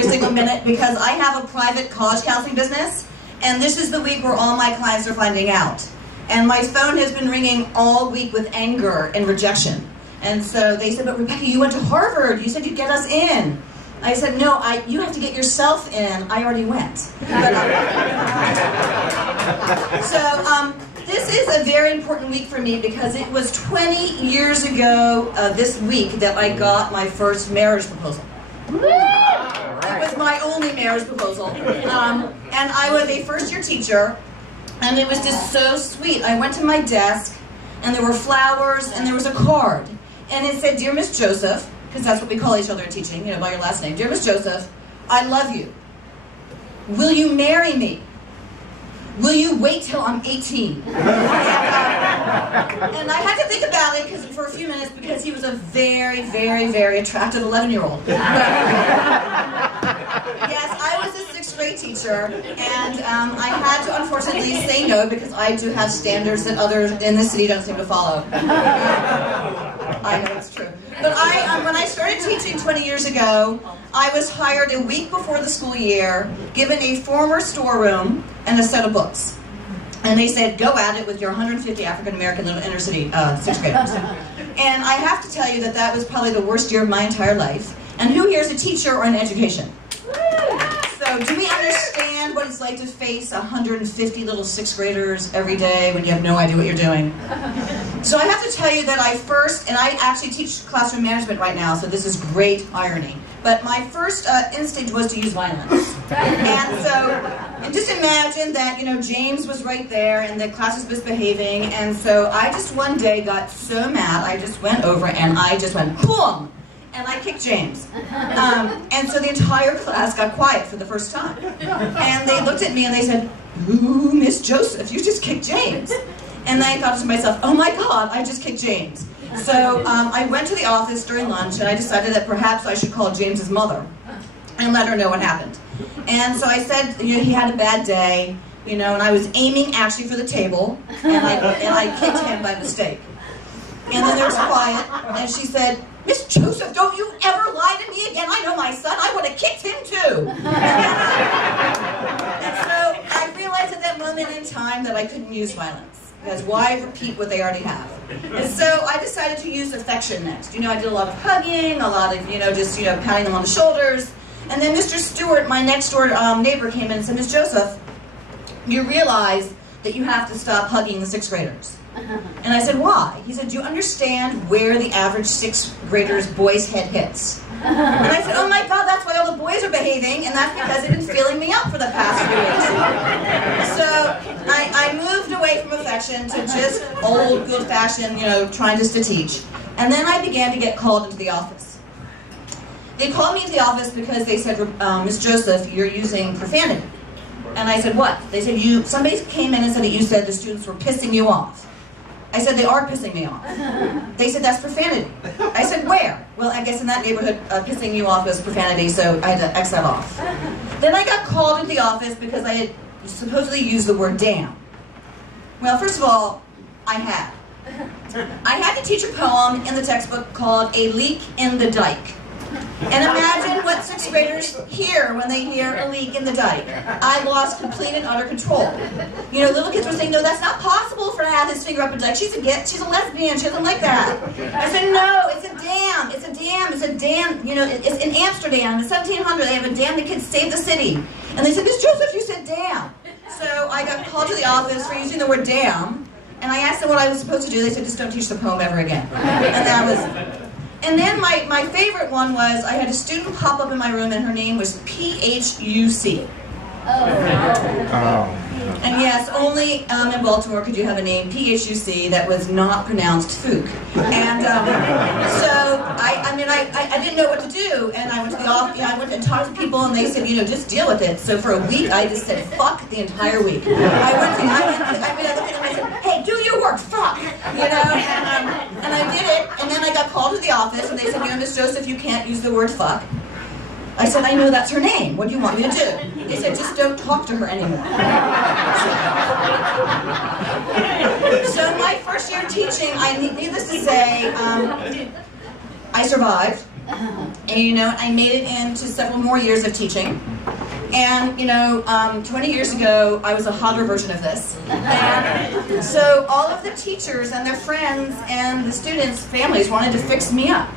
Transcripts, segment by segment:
every single minute because I have a private college counseling business, and this is the week where all my clients are finding out. And my phone has been ringing all week with anger and rejection. And so they said, but Rebecca, you went to Harvard. You said you'd get us in. I said, no, you have to get yourself in. I already went. So this is a very important week for me because it was 20 years ago this week that I got my first marriage proposal. It was my only marriage proposal. And I was a first-year teacher, and it was just so sweet. I went to my desk, and there were flowers, and there was a card. And it said, Dear Miss Joseph, because that's what we call each other in teaching, you know, by your last name. Dear Miss Joseph, I love you. Will you marry me? Will you wait till I'm 18? And I had to think about it for a few minutes because he was a very, very, very attractive 11-year-old. Yes, I was a 6th grade teacher, and I had to unfortunately say no because I do have standards that others in this city don't seem to follow. I know it's true. But when I started teaching 20 years ago, I was hired a week before the school year, given a former storeroom and a set of books. And they said, go at it with your 150 African-American little inner city 6th graders. And I have to tell you that that was probably the worst year of my entire life. And who here is a teacher or in education? So do we understand what it's like to face 150 little 6th graders every day when you have no idea what you're doing? So I have to tell you that and I actually teach classroom management right now, so this is great irony. But my first instinct was to use violence. And just imagine that, you know, James was right there and the class was misbehaving, and so I just one day got so mad, I just went over and I just went boom! And I kicked James. And so the entire class got quiet for the first time. And they looked at me and they said, ooh, Miss Joseph, you just kicked James. And I thought to myself, oh my God, I just kicked James. So I went to the office during lunch and I decided that perhaps I should call James's mother and let her know what happened. And so I said, you know, he had a bad day, you know, and I was aiming actually for the table, and I kicked him by mistake. And then there was quiet, and she said, Miss Joseph, don't you ever lie to me again. I know my son. I would have kicked him too. And so I realized at that moment in time that I couldn't use violence. Because why repeat what they already have? And so I decided to use affection next. You know, I did a lot of hugging, a lot of, you know, just, you know, patting them on the shoulders. And then Mr. Stewart, my next door neighbor, came in and said, Miss Joseph, you realize that you have to stop hugging the 6th graders. And I said, why? He said, do you understand where the average 6th grader's boy's head hits? And I said, oh my God, that's why all the boys are behaving, and that's because they've been feeling me up for the past few weeks. So I moved away from affection to just old, good-fashioned, you know, trying just to teach. And then I began to get called into the office. They called me into the office because they said, Miss Joseph, you're using profanity. And I said, what? They said, somebody came in and said that you said the students were pissing you off. I said, they are pissing me off. They said, that's profanity. I said, where? Well, I guess in that neighborhood, pissing you off was profanity, so I had to X that off. Then I got called into the office because I had supposedly used the word damn. Well, first of all, I had. I had to teach a poem in the textbook called A Leak in the Dike. And imagine what 6th graders hear when they hear a leak in the dike. I lost complete and utter control. You know, little kids were saying, no, that's not possible for her to have his finger up a dike. She's a lesbian, she doesn't like that. I said, no, it's a dam, it's a dam, it's a dam. You know, it's in Amsterdam, in 1700, they have a dam that can save the city. And they said, Miss Joseph, you said dam. So I got called to the office for using the word dam, and I asked them what I was supposed to do. They said, just don't teach the poem ever again. And that was... And then my favorite one was, I had a student pop up in my room and her name was P-H-U-C. Oh. And yes, only in Baltimore could you have a name, P-H-U-C, that was not pronounced Fook. And so, I didn't know what to do, and I went to the office, I went and talked to people, and they said, you know, just deal with it. So for a week, I just said, fuck the entire week. I looked at them and I said, hey, do your work, fuck! You know, and I did it, and then I got called to the office, and they said, you know, Miss Joseph, you can't use the word fuck. I said, I know that's her name. What do you want me to do? They said, just don't talk to her anymore. So my first year teaching, needless to say, I survived. And you know, I made it into several more years of teaching. And you know, 20 years ago, I was a hotter version of this. And so all of the teachers and their friends and the students' families wanted to fix me up.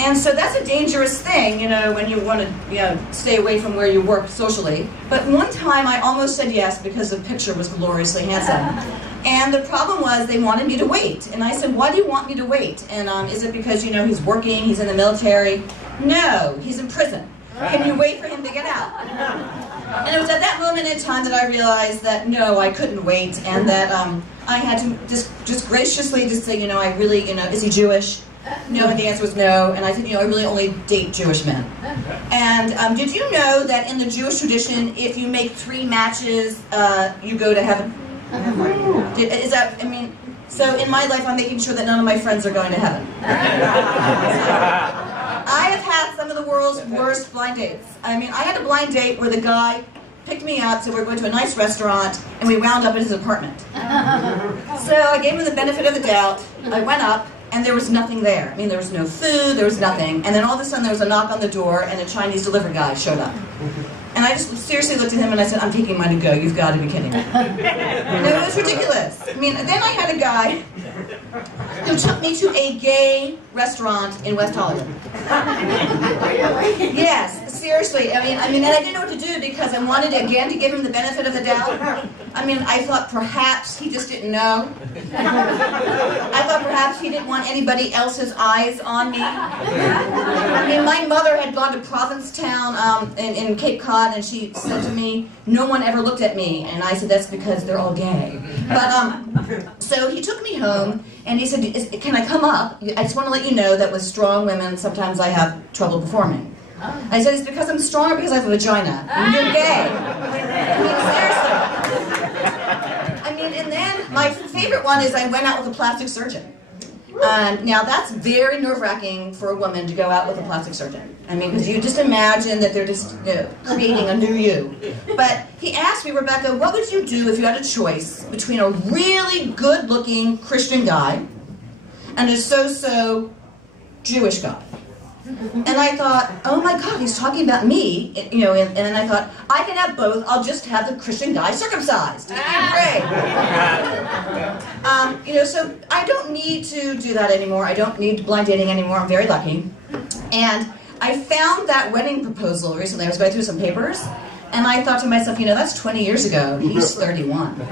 And so that's a dangerous thing, you know, when you want to, you know, stay away from where you work socially. But one time I almost said yes because the picture was gloriously handsome. And the problem was they wanted me to wait. And I said, why do you want me to wait? And is it because, you know, he's working, he's in the military? No, he's in prison. Can you wait for him to get out? And it was at that moment in time that I realized that no, I couldn't wait, and that I had to just graciously just say, you know, I really, you know, is he Jewish? No, and the answer was no, and I said, you know, I really only date Jewish men. And did you know that in the Jewish tradition, if you make 3 matches, you go to heaven? Is that, I mean, so in my life I'm making sure that none of my friends are going to heaven. I have had some of the world's worst blind dates. I mean, I had a blind date where the guy picked me up, said we were going to a nice restaurant, and we wound up at his apartment. So I gave him the benefit of the doubt. I went up, and there was nothing there. I mean, there was no food, there was nothing. And then all of a sudden there was a knock on the door, and a Chinese delivery guy showed up. And I just seriously looked at him and I said, I'm taking mine to go. You've got to be kidding me. No, it was ridiculous. I mean, then I had a guy who took me to a gay restaurant in West Hollywood. Yes, seriously. I mean, and I didn't know what to do because I wanted, again, to give him the benefit of the doubt. I mean, I thought perhaps he just didn't know. I thought perhaps he didn't want anybody else's eyes on me. I mean, my mother had gone to Provincetown in Cape Cod, and she said to me, no one ever looked at me. And I said, that's because they're all gay. But, so he took me home, and he said, can I come up? I just want to let you know that with strong women, sometimes I have trouble performing. I said, it's because I'm strong or because I have a vagina. And you're gay. I mean, seriously. I mean, and then my favorite one is I went out with a plastic surgeon. Now that's very nerve-wracking for a woman to go out with a plastic surgeon. I mean, because you just imagine that they're just, you know, creating a new you. But he asked me, Rebecca, what would you do if you had a choice between a really good-looking Christian guy and a so-so Jewish guy? And I thought, oh my God, he's talking about me, you know, and then I thought, I can have both, I'll just have the Christian guy circumcised. Great. You know, so I don't need to do that anymore. I don't need blind dating anymore. I'm very lucky. And I found that wedding proposal recently. I was going through some papers, and I thought to myself, you know, that's 20 years ago. He's 31.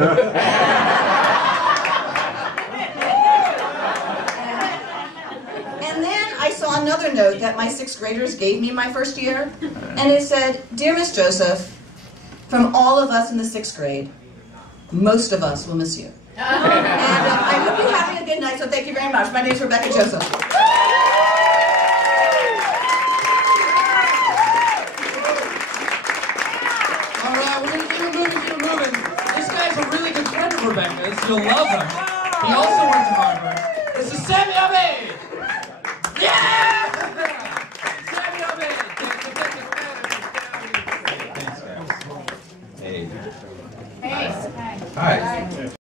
I saw another note that my 6th graders gave me my first year, and it said, Dear Miss Joseph, from all of us in the 6th grade, most of us will miss you. And I hope you're having a good night, so thank you very much. My name is Rebecca Joseph. All right, we're going to keep it moving. This guy's a really good friend of Rebecca's. You'll love him. He also went to Harvard. This is Sammy Abbey! Yeah!